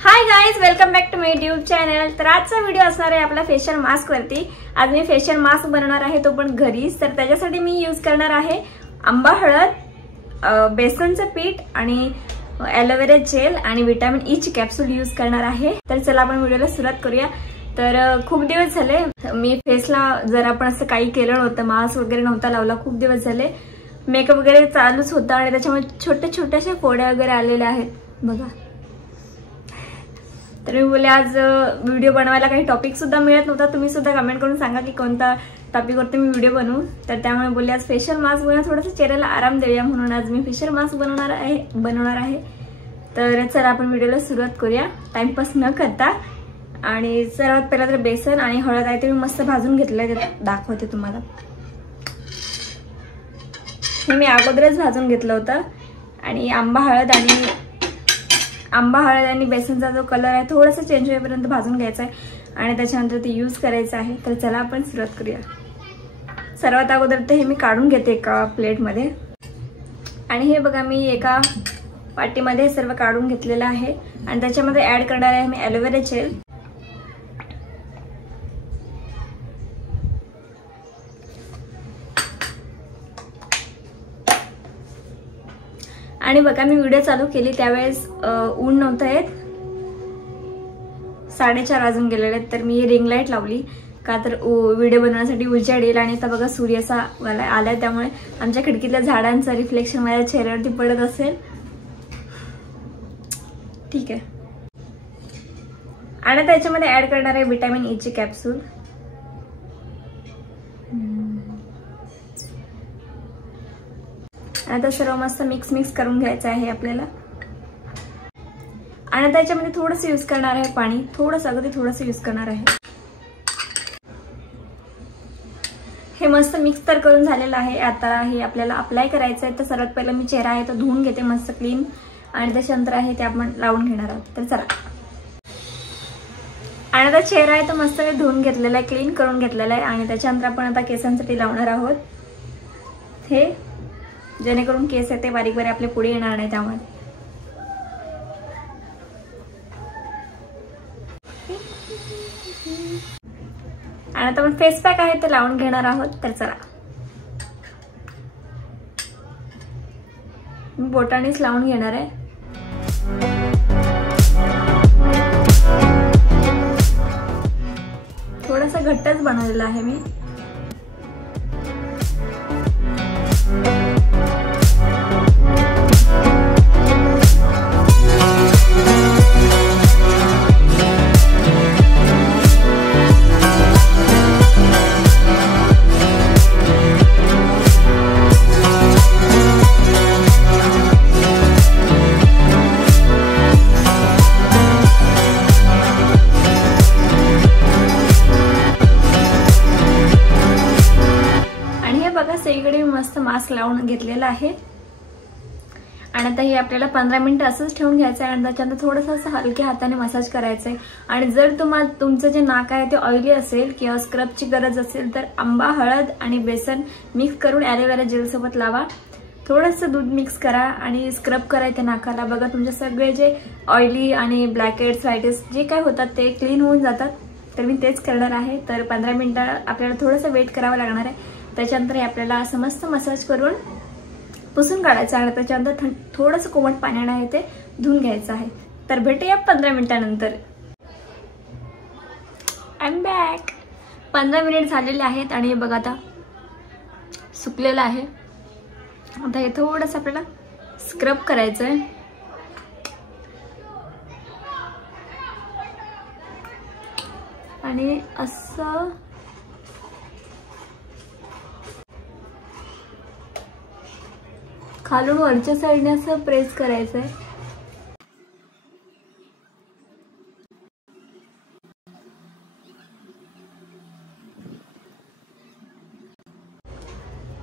High guys, welcome back to my YouTube channel. तर आजचा video असणार आहे आपला फेशियल मास्क वरती। आज मी फेशियल मास्क बनवणार आहे, तो पण घरीच। तर त्याच्यासाठी मी यूज करणार आहे आंबा हळद, बेसनचं पीठ आणि एलोवेरा जेल आणि विटामिन ई ची कॅप्सूल यूज करणार आहे। तर चला आपण व्हिडिओला सुरुवात करूया। तर खूप दिवस झाले मी फेसला जर आपण असं काही केलं नव्हतं, मास्क वगैरे नव्हता लावला, खूप दिवस झाले मेकअप वगैरे चालूच होता आणि त्याच्यामुळे छोटे छोटेसे फोड्या वगैरे आलेल्या आहेत बघा। तर मी बोलले आज व्हिडिओ बनवायला काही टॉपिक सुद्धा मिळत नव्हता। तुम्ही सुद्धा कमेंट करून सांगा की कोणता टॉपिक वरती मी व्हिडिओ बनवू। तर त्यामुळे बोलले आज फेशियल मास्क बनवून थोडंसं चेहऱ्याला आराम देऊया, म्हणून आज मी फेशियल मास्क बनवणार आहे। तर चला आपण व्हिडिओला सुरुवात करूया टाइमपास न करता। आणि सर्वात पहिला तर बेसन आणि हळद आहे ते मी मस्त भाजून घेतलंय, ते दाखवते तुम्हाला। हे मी अगोदरच भाजून घेतलं होतं आणि आंबा हळद आणि बेसनचा जो कलर आहे थोडासा चेंज होईपर्यंत भाजून घ्यायचा आहे आणि त्याच्यानंतर ते यूज करायचं आहे। तर चला आपण सुरुवात करूया। सर्वात अगोदर ते हे मी काढून घेते एका प्लेटमध्ये आणि हे बघा मी एका वाटीमध्ये सर्व काढून घेतलेलं आहे आणि त्याच्यामध्ये ऍड करणार आहे मी एलोवेरा जेल। आणि बघा मी व्हिडिओ चालू केली त्यावेळेस ऊन नव्हतं येत, 4:30 वाजून गेलेले। तर मी रिंग लाईट लावली का तर व्हिडिओ बनवण्यासाठी उजेड येईल। आणि आता बघा सूर्य असा आलाय, त्यामुळे आमच्या खिडकीतल्या झाडांचं रिफ्लेक्शन माझ्या चेहऱ्यावरती पडत असेल, ठीक आहे। आणि त्याच्यामध्ये ऍड करणार आहे विटामिन ई ची कॅप्सूल। आता सर्व मस्त मिक्स करून घ्यायचं आहे आपल्याला। आणि त्याच्यामध्ये थोडंसं यूज करणार आहे पाणी, अगदी थोडंसं यूज करणार आहे। हे मस्त मिक्स तर करून झालेलं आहे। आता हे आपल्याला अप्लाय करायचं आहे। तर सर्वात पहिला मी चेहरा आहे तो धुवून घेते मस्त क्लीन आणि त्याच्यानंतर आहे ते आपण लावून घेणार आहोत। तर चला। आणि आता चेहरा आहे तो मस्त धुवून घेतलेला आहे, क्लीन करून घेतलेला आहे आणि त्याच्यानंतर आपण आता केसांसाठी लावणार आहोत हे, जेणेकरून केस आहे ते बारीक बारीक आपले पुढे येणार नाही त्यामध्ये। आणि आता आपण फेस पॅक आहे ते लावून घेणार आहोत। तर चला, मी बोटानेच लावून घेणार आहे। थोडासा घट्टच बनवलेला आहे मी। सगळीकडे मस्त मास्क लावून घेतलेला आहे आणि आता हे आपल्याला 15 मिनिटं असंच ठेवून घ्यायचं आहे आणि त्याच्यानंतर थोडंसं असं हलक्या हाताने मसाज करायचं आहे। आणि जर तुमचं जे नाक आहे ते ऑइली असेल किंवा स्क्रबची गरज असेल तर आंबा हळद आणि बेसन मिक्स करून एलोवेरा जेल सोबत लावा, थोडंसं दूध मिक्स करा आणि स्क्रब करायचं नाकाला। बघा तुमचे सगळे जे ऑइली आणि ब्लॅक हेड्स, व्हाईट हेड्स जे काय होतात ते क्लीन होऊन जातात। तर मी तेच करणार आहे। तर 15 मिनिटं आपल्याला थोडंसं वेट करावं लागणार आहे। त्याच्यानंतर आपल्याला असं मस्त मसाज करून पुसून काढायचं आणि त्याच्यानंतर थोडंसं कोमट पाण्याने आहे ते धुवून घ्यायचं आहे। तर भेटूया 15 मिनिटांनंतर। I am back. 15 मिनिट झालेले आहेत आणि हे बघा आता सुकलेलं आहे। आता हे थोडंसं आपल्याला स्क्रब करायचं आहे आणि असं खालून वरच्या साईडने असं प्रेस करायचंय।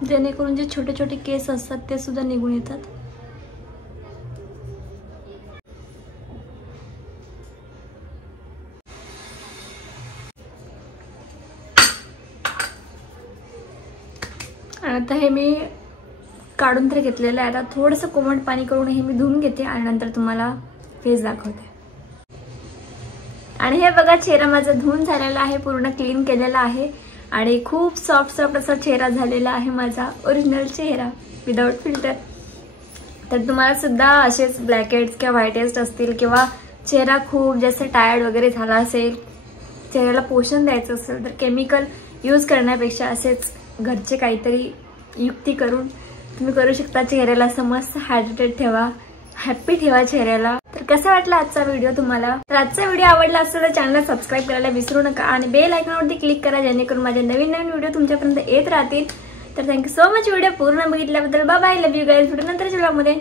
जेणेकरून जे छोटे छोटे केस असतात ते सुद्धा निघून येतात। आता हे मी काढून तर घेतलेलं आहे। आता थोडंसं कोमट पाणी करून हे मी धुवून घेते आणि नंतर तुम्हाला फेस दाखवते। आणि हे बघा चेहरा माझा धुवून झालेला आहे, पूर्ण क्लीन केलेला आहे आणि खूप सॉफ्ट असा चेहरा झालेला आहे माझा, ओरिजिनल चेहरा विदाउट फिल्टर। तर तुम्हाला सुद्धा असेच ब्लॅक हेड्स किंवा व्हाईट हेड्स असतील किंवा चेहरा खूप जास्त टायर्ड वगैरे झाला असेल, चेहऱ्याला पोषण द्यायचं असेल तर केमिकल यूज करण्यापेक्षा असेच घरचे काहीतरी युक्ती करून तुम्ही करू शकता। चेहऱ्याला मस्त हायड्रेटेड ठेवा, हॅप्पी ठेवा चेहऱ्याला। तर कसा वाटला आजचा व्हिडिओ तुम्हाला? तर आजचा व्हिडिओ आवडला असेल तर चॅनलला सबस्क्राईब करायला विसरू नका आणि बेल आयकॉनवरती क्लिक करा, जेणेकरून माझे नवीन व्हिडिओ तुमच्यापर्यंत येत राहतील। तर थँक्यू सो मच व्हिडिओ पूर्ण बघितल्याबद्दल। Bye bye, love you guys. भेटू नंतरच्या व्लॉगमध्ये।